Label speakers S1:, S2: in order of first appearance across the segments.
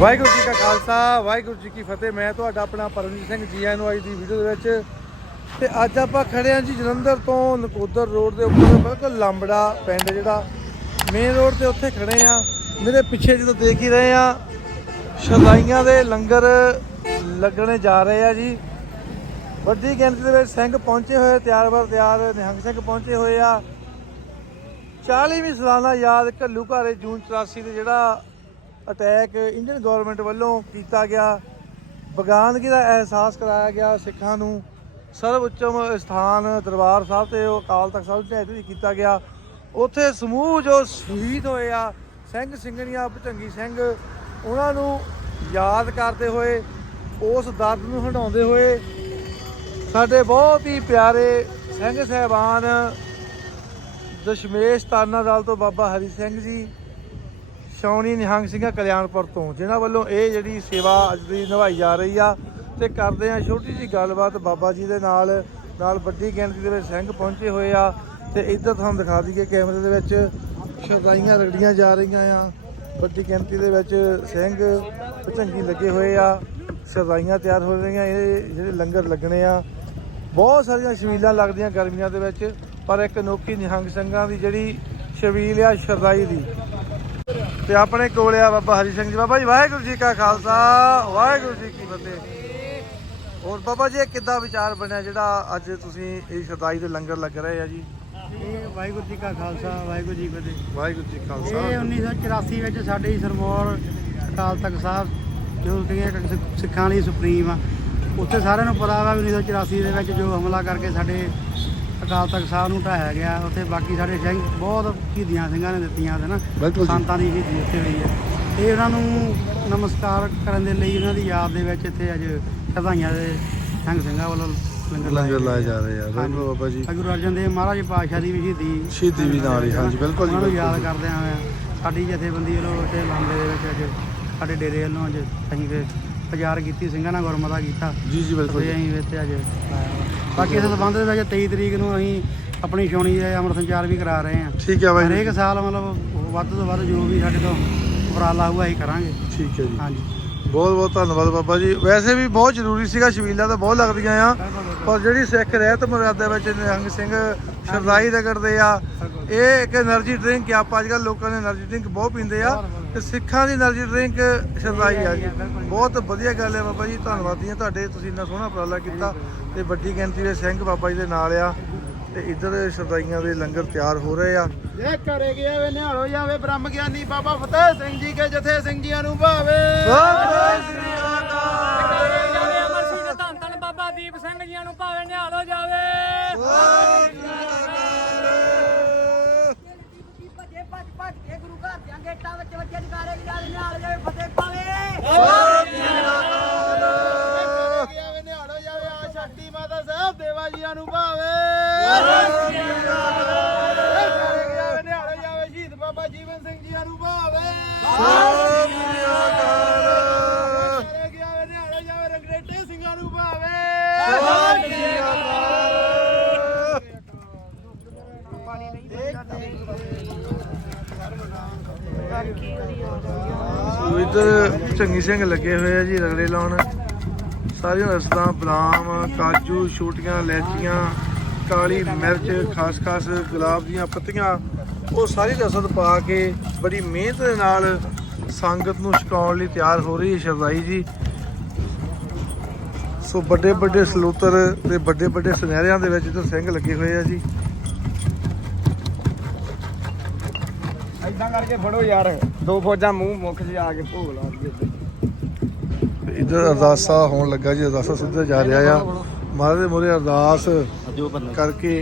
S1: ਵਾਹਿਗੁਰੂ ਜੀ ਕਾ ਖਾਲਸਾ, ਵਾਹਿਗੁਰੂ ਜੀ ਕੀ ਫਤਿਹ। ਮੈਂ ਤੁਹਾਡਾ ਆਪਣਾ ਪਰਮਜੀਤ ਸਿੰਘ ਜੀ ਐਨ ਨੂੰ ਅੱਜ ਦੀ ਵੀਡੀਓ ਦੇ ਵਿੱਚ। ਤੇ ਅੱਜ ਆਪਾਂ ਖੜੇ ਹਾਂ ਜੀ ਜਲੰਧਰ ਤੋਂ ਨਕੋਦਰ ਰੋਡ ਦੇ ਉੱਪਰ, ਬਿਲਕੁਲ ਲਾਂਬੜਾ ਪਿੰਡ ਜਿਹੜਾ। ਮੇਨ ਰੋਡ ਤੇ ਉੱਥੇ ਖੜੇ ਆ ਮੇਰੇ ਪਿੱਛੇ ਜਦੋਂ ਦੇਖ ਹੀ ਰਹੇ ਆ ਸ਼ਰਦਾਈਆਂ ਦੇ ਲੰਗਰ ਲੱਗਣੇ ਜਾ ਰਹੇ ਆ ਜੀ। ਵੱਡੀ ਗਿਣਤੀ ਦੇ ਵਿੱਚ ਸਿੰਘ ਪਹੁੰਚੇ ਹੋਏ, ਤਿਆਰ ਬਰ ਤਿਆਰ ਨਿਹੰਗ ਸਿੰਘ ਪਹੁੰਚੇ ਹੋਏ ਆ। 40ਵੀਂ ਸਾਲਾਨਾ ਯਾਦ ਘੱਲੂ ਘਾਰੇ ਜੂਨ 84 ਦੇ ਜਿਹੜਾ ਅਟੈਕ ਇੰਡੀਅਨ ਗਵਰਨਮੈਂਟ ਵੱਲੋਂ ਕੀਤਾ ਗਿਆ। ਬਗਾਨਗੀ ਦਾ ਅਹਿਸਾਸ ਕਰਾਇਆ ਗਿਆ ਸਿੱਖਾਂ ਨੂੰ। ਸਰਵ ਉੱਚਮ ਸਥਾਨ ਦਰਬਾਰ ਸਾਹਿਬ ਤੇ ਉਹ ਅਕਾਲ ਤਖਤ ਸਾਹਿਬ ਤੇ ਵੀ ਕੀਤਾ ਗਿਆ। ਉੱਥੇ ਸਮੂਹ ਜੋ ਸ਼ਹੀਦ ਹੋਏ ਆ, ਸਿੰਘ ਸਿੰਘਣੀਆਂ, ਭਚੰਗੀ ਸਿੰਘ, ਉਹਨਾਂ ਨੂੰ ਯਾਦ ਕਰਦੇ ਹੋਏ, ਉਸ ਦਰਦ ਨੂੰ ਹਟਾਉਂਦੇ ਹੋਏ, ਸਾਡੇ ਬਹੁਤ ਹੀ ਪਿਆਰੇ ਸਿੰਘ ਸਹਿਬਾਨ ਦਸ਼ਮੇਸ਼ ਤਾਨਾ ਦਲ ਤੋਂ ਬਾਬਾ ਹਰੀ ਸਿੰਘ ਜੀ ਸ਼ੌਣੀ ਨਿਹੰਗ ਸਿੰਘਾਂ ਕਲਿਆਣਪੁਰ ਤੋਂ, ਜਿਨ੍ਹਾਂ ਵੱਲੋਂ ਇਹ ਜਿਹੜੀ ਸੇਵਾ ਅੱਜ ਦੀ ਨਿਭਾਈ ਜਾ ਰਹੀ ਆ, ਤੇ ਕਰਦੇ ਆ ਛੋਟੀ ਜੀ ਗੱਲਬਾਤ ਬਾਬਾ ਜੀ ਦੇ ਨਾਲ ਨਾਲ ਵੱਡੀ ਗਿਣਤੀ ਦੇ ਵਿੱਚ ਸਿੰਘ ਪਹੁੰਚੇ ਹੋਏ ਆ, ਤੇ ਇੱਧਰ ਤੁਹਾਨੂੰ ਦਿਖਾ ਦਈਏ ਕੈਮਰੇ ਦੇ ਵਿੱਚ ਸ਼ਰਦਾਈਆਂ ਰਗੜੀਆਂ ਜਾ ਰਹੀਆਂ ਆ, ਵੱਡੀ ਗਿਣਤੀ ਦੇ ਵਿੱਚ ਸਿੰਘ ਝੰਗੀ ਲੱਗੇ ਹੋਏ ਆ ਸ਼ਰਦਾਈਆਂ ਤਿਆਰ ਹੋ ਰਹੀਆਂ, ਇਹ ਜਿਹੜੇ ਲੰਗਰ ਲੱਗਣੇ ਆ, ਬਹੁਤ ਸਾਰੀਆਂ ਛਬੀਲਾਂ ਲੱਗਦੀਆਂ ਗਰਮੀਆਂ ਦੇ ਵਿੱਚ, ਪਰ ਇੱਕ ਅਨੋਖੀ ਨਿਹੰਗ ਸਿੰਘਾਂ ਦੀ ਜਿਹੜੀ ਛਬੀਲ ਆ ਸ਼ਰਦਾਈ ਦੀ ਤੇ ਆਪਣੇ ਕੋਲ ਆ ਬਾਬਾ ਹਰੀ ਸਿੰਘ ਜੀ। ਬਾਬਾ ਜੀ ਵਾਹਿਗੁਰੂ ਜੀ ਕਾ ਖਾਲਸਾ ਵਾਹਿਗੁਰੂ ਜੀ ਕੀ ਫਤਿਹ। ਹੋਰ ਬਾਬਾ ਜੀ ਇਹ ਕਿੱਦਾਂ ਵਿਚਾਰ ਬਣਿਆ ਜਿਹੜਾ ਅੱਜ ਤੁਸੀਂ ਇਹ ਸ਼ਰਦਾਈ ਦੇ ਲੰਗਰ ਲੱਗ ਰਹੇ ਆ ਜੀ?
S2: ਇਹ ਵਾਹਿਗੁਰੂ ਜੀ ਕਾ ਖਾਲਸਾ ਵਾਹਿਗੁਰੂ ਜੀ ਫਤਿਹ।
S1: ਵਾਹਿਗੁਰੂ ਜੀ ਕਾ
S2: ਇਹ
S1: ਖਾਲਸਾ
S2: 1984 ਵਿੱਚ ਸਾਡੇ ਸਰਮੌਰ ਅਕਾਲ ਤਖਤ ਸਾਹਿਬ ਜੋ ਕਿ ਸਿੱਖਾਂ ਲਈ ਸੁਪਰੀਮ ਆ। ਉੱਥੇ ਸਾਰਿਆਂ ਨੂੰ ਪਤਾ ਵਾ ਵੀ 1984 ਦੇ ਵਿੱਚ ਜੋ ਹਮਲਾ ਕਰਕੇ ਸਾਡੇ ਅਕਾਲ ਤਖਤ ਸਾਹਿਬ ਨੂੰ ਢਾਹਿਆ ਗਿਆ ਉੱਥੇ ਬਾਕੀ ਸਾਡੇ ਸਿੰਘ ਬਹੁਤ ਸ਼ਹੀਦੀਆਂ ਸਿੰਘਾਂ ਨੇ ਦਿੱਤੀਆਂ ਤੇ ਨਾ
S1: ਬਿਲਕੁਲ ਜੀ।
S2: ਸੰਤਾਂ ਦੀ ਸ਼ਹੀਦੀ ਉੱਥੇ ਹੋਈ ਹੈ ਇਹ ਉਹਨਾਂ ਨੂੰ ਨਮਸਕਾਰ ਕਰਨ ਦੇ ਲਈ ਉਹਨਾਂ ਦੀ ਯਾਦ ਦੇ ਵਿੱਚ ਇੱਥੇ ਅੱਜ ਸ਼ਰਧਾਈਆਂ ਦੇ ਸਿੰਘ ਸਿੰਘਾਂ ਵੱਲੋਂ ਲੰਗਰ
S1: ਲੰਗਰ ਲਾਏ। ਜਾ ਰਹੇ ਆ ਬਿਲਕੁਲ। ਬਾਬਾ ਜੀ
S2: ਗੁਰੂ ਅਰਜਨ ਦੇਵ ਮਹਾਰਾਜ ਪਾਤਸ਼ਾਹ ਦੀ ਵੀ ਸ਼ਹੀਦੀ
S1: ਸ਼ਹੀਦੀ ਵੀ ਨਾਲ ਹੀ, ਹਾਂਜੀ, ਬਿਲਕੁਲ ਜੀ,
S2: ਉਹਨਾਂ ਨੂੰ
S1: ਬਿਲਕੁਲ।
S2: ਯਾਦ ਕਰਦੇ ਹੋਏ ਸਾਡੀ ਜਥੇਬੰਦੀ ਵੱਲੋਂ ਇੱਥੇ ਲਾਂਬੇ ਦੇ ਵਿੱਚ ਅੱਜ ਸਾਡੇ ਡੇਰੇ ਵੱਲੋਂ ਅੱਜ ਅਸੀਂ ਫਿਰ ਪ੍ਰਚਾਰ ਕੀਤੀ ਸਿੰਘਾਂ ਨਾਲ ਗੁਰਮਤਾ ਕੀਤਾ
S1: ਜੀ ਜੀ ਬਿਲਕੁਲ
S2: ਤੇ
S1: ਜੀ।
S2: ਅਸੀਂ ਇੱਥੇ ਅੱਜ ਆਇਆ ਵਾ। ਬਾਕੀ ਇਸ ਸਬੰਧ ਦੇ ਵਿੱਚ 23 ਤਰੀਕ ਨੂੰ ਅਸੀਂ ਆਪਣੀ ਛੋਣੀ ਦੇ ਅੰਮ੍ਰਿਤ ਸੰਚਾਰ ਵੀ ਕਰਾ ਰਹੇ ਹਾਂ।
S1: ਠੀਕ ਹੈ ਬਾਈ
S2: ਹਰੇਕ ਸਾਲ ਮਤਲਬ ਵੱਧ ਤੋਂ ਵੱਧ ਜੋ ਵੀ ਸਾਡੇ ਤੋਂ ਉਪਰਾਲਾ ਹੋਊਗਾ ਅਸੀਂ ਕਰਾਂਗੇ।
S1: ਠੀਕ ਹੈ ਜੀ।
S2: ਹਾਂਜੀ।
S1: ਬਹੁਤ ਬਹੁਤ ਧੰਨਵਾਦ ਬਾਬਾ ਜੀ। ਵੈਸੇ ਵੀ ਬਹੁਤ ਜ਼ਰੂਰੀ ਸੀਗਾ ਸ਼ਵੀਲਾ ਤਾਂ ਬਹੁਤ ਲੱਗਦੀਆਂ ਆ ਪਰ ਜਿਹੜੀ ਸਿੱਖ ਰਹਿਤ ਮਰਿਆਦਾ ਵਿੱਚ ਨਿਹੰਗ ਸਿੰਘ ਸਰਦਾਈ ਦਾ ਕਰਦੇ ਆ ਇਹ ਇੱਕ એનર્ਜੀ ਡਰਿੰਕ ਆ। ਆਪਾਂ ਅੱਜ ਕੱਲ੍ਹ ਲੋਕਾਂ ਨੇ એનર્ਜੀ ਡਰਿੰਕ ਬਹੁਤ ਪੀਂਦੇ ਆ। ਤੇ ਸਿੱਖਾਂ ਦੀ એનર્ਜੀ ਡਰਿੰਕ ਛਰਦਾਈ ਆ ਜੀ। ਬਹੁਤ ਵਧੀਆ ਗੱਲ ਹੈ ਬਾਬਾ ਜੀ ਧੰਨਵਾਦੀ ਆ ਤੁਹਾਡੇ ਤੁਸੀਂ ਇੰਨਾ ਸੋਹਣਾ ਉਪਰਾਲਾ ਕੀਤਾ ਤੇ ਵੱਡੀ ਗਿਣਤੀ ਦੇ ਸਿੰਘ ਬਾਬਾ ਜੀ ਦੇ ਨਾਲ ਆ ਤੇ ਇੱਧਰ ਸ਼ਰਦਾਈਆਂ ਦੇ ਲੰਗਰ ਤਿਆਰ ਹੋ ਰਹੇ ਆ।
S2: ਜੇ ਘਰੇ ਗਿਆ ਵੇ ਨਿਹਾਲੋ ਜਾਵੇ ਬ੍ਰਹਮ ਗਿਆਨੀ ਬਾਬਾ ਫਤਿਹ ਸਿੰਘ ਜੀ ਕੇ ਜਥੇ ਸਿੰਘ ਜੀਆਂ ਨੂੰ ਭਾਵੇ। ਸਾਹਿਬ ਜੀਆਂ ਨੂੰ ਭਾਵੇ। ਕਰੇ ਗਿਆ ਵੇ ਨਿਹਾਲੋ ਜਾਵੇ ਸ਼ਹੀਦ ਬਾਬਾ ਜੀਵਨ ਸਿੰਘ ਜੀਆਂ ਨੂੰ ਭਾਵੇ
S1: ਸਤਿ ਸ੍ਰੀ ਅਕਾਲ
S2: ਕਰੇ ਜਾਵੇ ਰੰਗਰੇਟੇ ਸਿੰਘਾਂ ਨੂੰ ਭਾਵੇ
S1: ਸੋ ਇੱਧਰ ਚੰਗੀ ਸਿੰਘ ਲੱਗੇ ਹੋਏ ਆ ਜੀ ਰਗੜੇ ਲਾਉਣ। ਸਾਰੀਆਂ ਰਸਤਾਂ ਬਦਾਮ, ਕਾਜੂ, ਛੋਟੀਆਂ ਇਲਾਚੀਆਂ ਕਾਲੀ ਮਿਰਚ ਖਾਸ-ਖਾਸ ਗੁਲਾਬ ਦੀਆਂ ਪੱਤੀਆਂ, ਉਹ ਸਾਰੀ ਰਸਦ ਪਾ ਕੇ ਬੜੀ ਮਿਹਨਤ ਦੇ ਨਾਲ ਸੰਗਤ ਨੂੰ ਛਕਾਉਣ ਲਈ ਤਿਆਰ ਹੋ ਰਹੀ ਹੈ ਸ਼ਰਦਾਈ ਜੀ। ਸੋ ਵੱਡੇ ਵੱਡੇ ਸਲੂਤਰ ਤੇ ਵੱਡੇ ਵੱਡੇ ਸੁਨਹਿਰਿਆਂ ਦੇ ਵਿੱਚ ਇੱਧਰ ਸਿੰਘ ਲੱਗੇ ਹੋਏ ਆ ਜੀ।
S3: ਇਦਾਂ ਕਰਕੇ ਫੜੋ ਯਾਰ, ਦੋ ਫੌਜਾਂ ਮੂੰਹ ਮੁੱਖ 'ਚ ਆ ਕੇ ਭੋਗ ਲਾ ਦਈਏ
S1: ਇੱਧਰ ਅਰਦਾਸਾ ਹੋਣ ਲੱਗਾ ਜੀ, ਅਰਦਾਸਾ ਸਿੱਧਾ ਜਾ ਰਿਹਾ ਆ। ਮਹਾਰਾਜ ਦੇ ਮੂਹਰੇ ਅਰਦਾਸ ਕਰਕੇ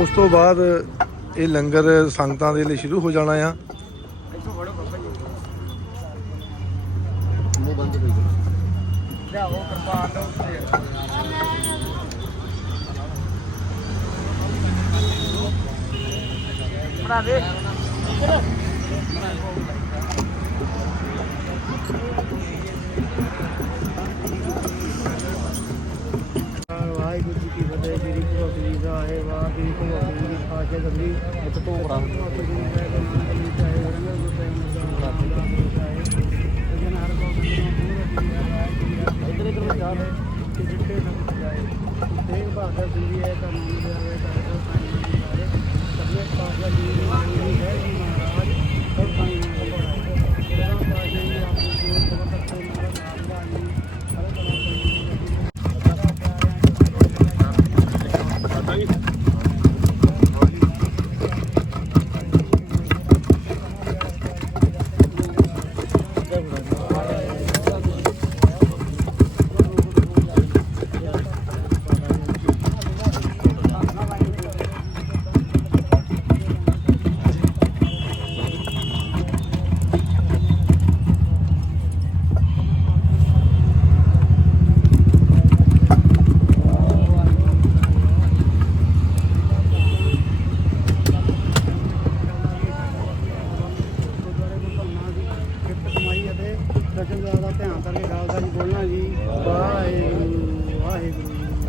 S1: ਉਸ ਤੋਂ ਬਾਅਦ ਇਹ ਲੰਗਰ ਸੰਗਤਾਂ ਦੇ ਲਈ ਸ਼ੁਰੂ ਹੋ ਜਾਣਾ ਆ।
S3: ਲਿਆਓ ਕਿਰਪਾਨ ਨੂੰ ਉੱਤੇ
S4: ਬਣਾ ਦੇ
S2: ਕੀ ਬਦੇ ਜਿਹੜੀ ਭਗਵਤੀ ਦਾ ਆਏ ਵਾਹ ਦੀ ਭਗਵਤੀ ਦੀ ਖਾਸ਼ੇ ਗੱਲੀ ਇੱਕ ਧੋਰਾ ਇਧਰ ਇਧਰ ਚਾਹ ਕਿ ਜਿੱਤੇ ਨਾ ਜਾਏ। ਦੇਖ ਬਾਹਰ ਦੀ ਹੈ ਕਾਨੂੰਨ ਦੇ ਹੈ ਕਾਨੂੰਨ ਸਾਰੇ ਸਭ ਨੇ ਪਾਸ ਲਈ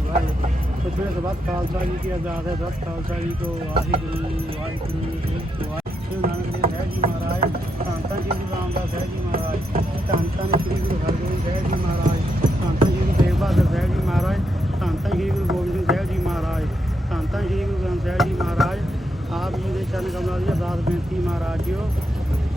S2: ਵਾਹਿਗੁਰੂ ਵਾਹਿਗੁਰੂ ਪਿਛਲੇ ਖਾਲਸਾ ਜੀ ਕੀ ਅਰਦਾਸ ਹੈ ਸਤ ਖਾਲਸਾ ਜੀ ਕੋ ਵਾਹਿਗੁਰੂ ਵਾਹਿਗੁਰੂ ਵਾਹਿਗੁਰੂ ਨਾਨਕ ਦੇਵ ਸਾਹਿਬ ਜੀ ਮਹਾਰਾਜ ਧੰਨ ਧੰਨ ਜੀ ਗੁਰੂ ਰਾਮਦਾਸ ਸਾਹਿਬ ਜੀ ਮਹਾਰਾਜ ਧੰਨ ਧੰਨ ਸ੍ਰੀ ਗੁਰੂ ਹਰਗੋਬਿੰਦ ਸਾਹਿਬ ਜੀ ਮਹਾਰਾਜ ਧੰਨ ਧੰਨ ਸ੍ਰੀ ਗੁਰੂ ਤੇਗ ਬਹਾਦਰ ਸਾਹਿਬ ਜੀ ਮਹਾਰਾਜ ਧੰਨ ਧੰਨ ਸ੍ਰੀ ਗੁਰੂ ਗੋਬਿੰਦ ਸਿੰਘ ਸਾਹਿਬ ਜੀ ਮਹਾਰਾਜ ਧੰਨ ਧੰਨ ਸ੍ਰੀ ਗੁਰੂ ਗ੍ਰੰਥ ਸਾਹਿਬ ਜੀ ਮਹਾਰਾਜ ਆਪ ਜੀ ਦੇ ਚਰਨ ਕਮਲਾਂ ਦੀ ਅਰਦਾਸ ਬੇਨਤੀ ਮਹਾਰਾਜ ਜੀਓ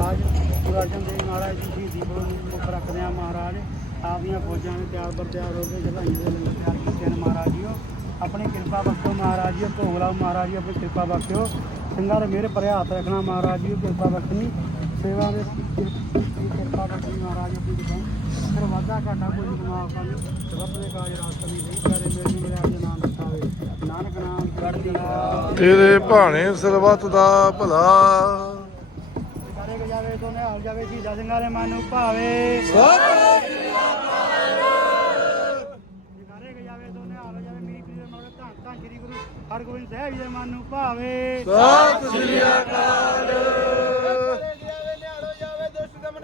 S2: ਅੱਜ ਗੁਰੂ ਅਰਜਨ ਦੇਵ ਮਹਾਰਾਜ ਜੀ ਸ਼ਹੀਦੀ ਪੁਰਬ ਨੂੰ ਮੁੱਖ ਰੱਖਦੇ ਆ ਮਹਾਰਾਜ ਆਪ ਦੀਆਂ ਫੌਜਾਂ ਨੇ ਤਿਆਰ ਬਰ ਤਿਆਰ ਹੋ ਕੇ ਜਲਾਈਆਂ ਦੇ ਲੰਗਰ ਤਿਆਰ ਕੀਤੇ ਨੇ ਮਹਾਰਾਜ ਜੀਓ ਆਪਣੀ ਕਿਰਪਾ ਬਖਸ਼ੋ ਮਹਾਰਾਜ ਜੀ ਭੋਗ ਲਾਓ ਮਹਾਰਾਜ ਜੀ ਆਪਣੀ ਕਿਰਪਾ ਬਖਸ਼ਿਓ। ਸਿੰਘਾਂ ਦੇ ਮੇਰੇ ਪਰੇ ਹੱਥ ਰੱਖਣਾ ਮਹਾਰਾਜ ਜੀ ਕਿਰਪਾ ਬਖਸ਼ਣੀ। ਸੇਵਾ ਦੇ ਕਿਰਪਾ ਬਖਸ਼ਣੀ ਮਹਾਰਾਜ ਜੀ ਦੁਕਾਨ ਫਿਰ ਵਾਧਾ ਘਾਟਾ ਕੋਈ ਨਹੀਂ ਕਮਾ ਕਰਨ ਰੱਬ ਦੇ ਕਾਜ ਰਾਸਤਾ ਨਹੀਂ ਸਹੀ ਕਰੇ ਮੇਰੇ ਮੇਰੇ ਆਪ ਦੇ ਨਾਮ ਦਿੱਤਾਵੇ ਨਾਨਕ ਨਾਮ ਚੜ੍ਹਦੀ
S1: ਤੇਰੇ ਭਾਣੇ ਸਰਬੱਤ ਦਾ ਭਲਾ।
S2: ਕਰੇ ਜਾਵੇ ਤੋਂ ਨਿਹਾਲ ਜਾਵੇ ਸ਼ਹੀਦਾਂ ਸਿੰਘਾਂ ਦੇ ਮਨ ਨੂੰ ਭਾਵੇ। ਕਰੇ ਕੇ ਜਾਵੇ ਤੋਂ ਨਿਹਾਲ ਜਾਵੇ ਮੇਰੀ ਪੀਰ ਦੇ ਮਗਰ ਧੰਨ ਧੰਨ ਸ੍ਰੀ ਗੁਰੂ ਹਰਗੋਬਿੰਦ ਸਾਹਿਬ ਜੀ ਦੇ ਮਨ ਨੂੰ ਭਾਵੇ।
S1: ਸਤਿ ਸ੍ਰੀ ਅਕਾਲ।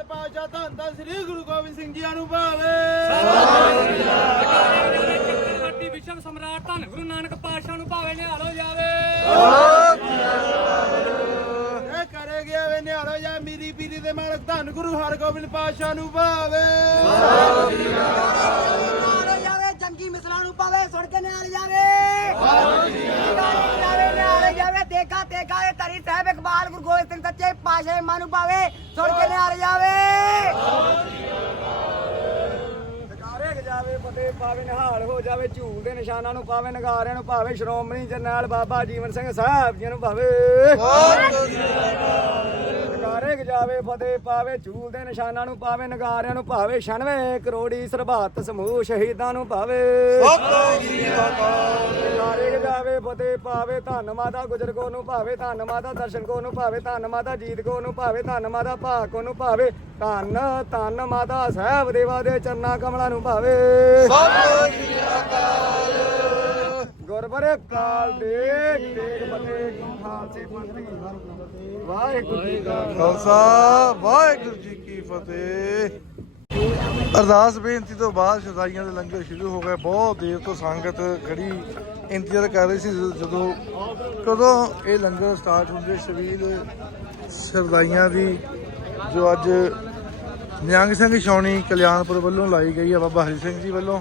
S3: ਪਾਸ਼ਾ ਧੰਨ ਧੰਨ ਸ੍ਰੀ ਗੁਰੂ ਗੋਬਿੰਦ ਸਿੰਘ ਜੀ ਨੂੰ ਭਾਵੇ
S4: ਚੱਕਰਵਰਤੀ ਵਿਸ਼ਵ ਸਮਰਾਟ ਧੰਨ ਗੁਰੂ ਨਾਨਕ ਪਾਤਸ਼ਾਹ ਨੂੰ ਭਾਵੇਂ ਨਿਹਾਲੋ ਜਾਵੇ
S3: ਇਹ ਕਰੇ ਗਿਆ ਵੇ ਨਿਆਲੋ ਜਾ ਮੇਰੀ ਪੀਰੀ ਦੇ ਮਾਲਕ ਧੰਨ ਗੁਰੂ ਹਰਗੋਬਿੰਦ ਪਾਸ਼ਾ ਨੂੰ ਭਾਵੇ
S5: ਨਾਲ ਜਾਵੇ ਜੰਗੀ ਮਿਸਲਾਂ ਨੂੰ ਪਾਵੇ ਸੁਣ ਕੇ ਜਾਵੇ ਜਾਵੇ। ਸੱਚੇ ਪਾਸ਼ਾ ਮਨ ਨੂੰ ਪਾਵੇ ਸੁਣ ਕੇ ਨਾਲ ਜਾਵੇ।
S3: ਨਗਾਰੇ ਜਾਵੇ ਫਤਿਹ ਪਾਵੇ ਨਿਹਾਲ ਹੋ ਜਾਵੇ ਝੂਲ ਦੇ ਨਿਸ਼ਾਨਾਂ ਨੂੰ ਪਾਵੇ ਨਗਾਰਿਆਂ ਨੂੰ ਭਾਵੇ ਸ਼੍ਰੋਮਣੀ ਜਰਨੈਲ ਬਾਬਾ ਜੀਵਨ ਸਿੰਘ ਸਾਹਿਬ ਜੀ ਨੂੰ ਭਾਵੇ। ਨਗਾਰੇ ਜਾਵੇ ਫਤਿਹ ਪਾਵੇ ਝੂਲ ਦੇ ਨਿਸ਼ਾਨਾਂ ਨੂੰ ਪਾਵੇ ਨਗਾਰਿਆਂ ਨੂੰ ਭਾਵੇ 96 ਕਰੋੜੀ ਸਰਬੱਤ ਸਮੂਹ ਸ਼ਹੀਦਾਂ ਨੂੰ ਭਾਵੇ। ਨਗਾਰੇ ਜਾਵੇ ਫਤਿਹ ਪਾਵੇ ਧੰਨ ਮਾਤਾ ਗੁਜਰ ਕੋ ਨੂੰ ਭਾਵੇ ਧੰਨ ਮਾਤਾ ਦਰਸ਼ਨ ਕੋ ਨੂੰ ਭਾਵੇ ਧੰਨ ਮਾਤਾ ਜੀਤ ਕੋ ਨੂੰ ਭਾਵੇ ਧੰਨ ਮਾਤਾ ਭਾਗ ਕੋ ਨੂੰ ਭਾਵੇ ਧੰਨ ਧੰਨ ਮਾਤਾ ਸਾਹਿਬ ਦੇਵਾ ਦੇ ਚਰਨਾ ਕਮਲਾਂ ਨੂੰ ਭਾਵੇ। ਗੁਰਬਰੇ ਕਾਲ ਦੇ ਤੇਗ ਫਤਿਹ ਖਾਲਸੇ ਪੰਥ ਵਾਹਿਗੁਰੂ ਜੀ ਕਾ
S1: ਖਾਲਸਾ, ਵਾਹਿਗੁਰੂ ਜੀ ਕੀ ਫਤਿਹ। ਅਰਦਾਸ ਬੇਨਤੀ ਤੋਂ ਬਾਅਦ ਸ਼ਦਾਈਆਂ ਦੇ ਲੰਗਰ ਸ਼ੁਰੂ ਹੋ ਗਏ। ਬਹੁਤ ਦੇਰ ਤੋਂ ਸੰਗਤ ਖੜੀ ਇੰਤਜ਼ਾਰ ਕਰ ਰਹੀ ਸੀ, ਜਦੋਂ ਕਦੋਂ ਇਹ ਲੰਗਰ ਸਟਾਰਟ ਹੁੰਦੇ, ਸ਼ਬੀਲ ਸ਼ਰਦਾਈਆਂ ਦੀ, ਜੋ ਅੱਜ ਨਿਹੰਗ ਸਿੰਘ ਛਾਉਣੀ ਕਲਿਆਣਪੁਰ ਵੱਲੋਂ ਲਾਈ ਗਈ ਹੈ ਬਾਬਾ ਹਰੀ ਸਿੰਘ ਜੀ ਵੱਲੋਂ।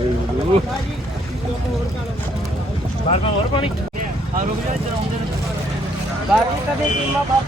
S5: ਬਾਕੀ ਕਦੇ ਕੀਮਾ ਬਾਤ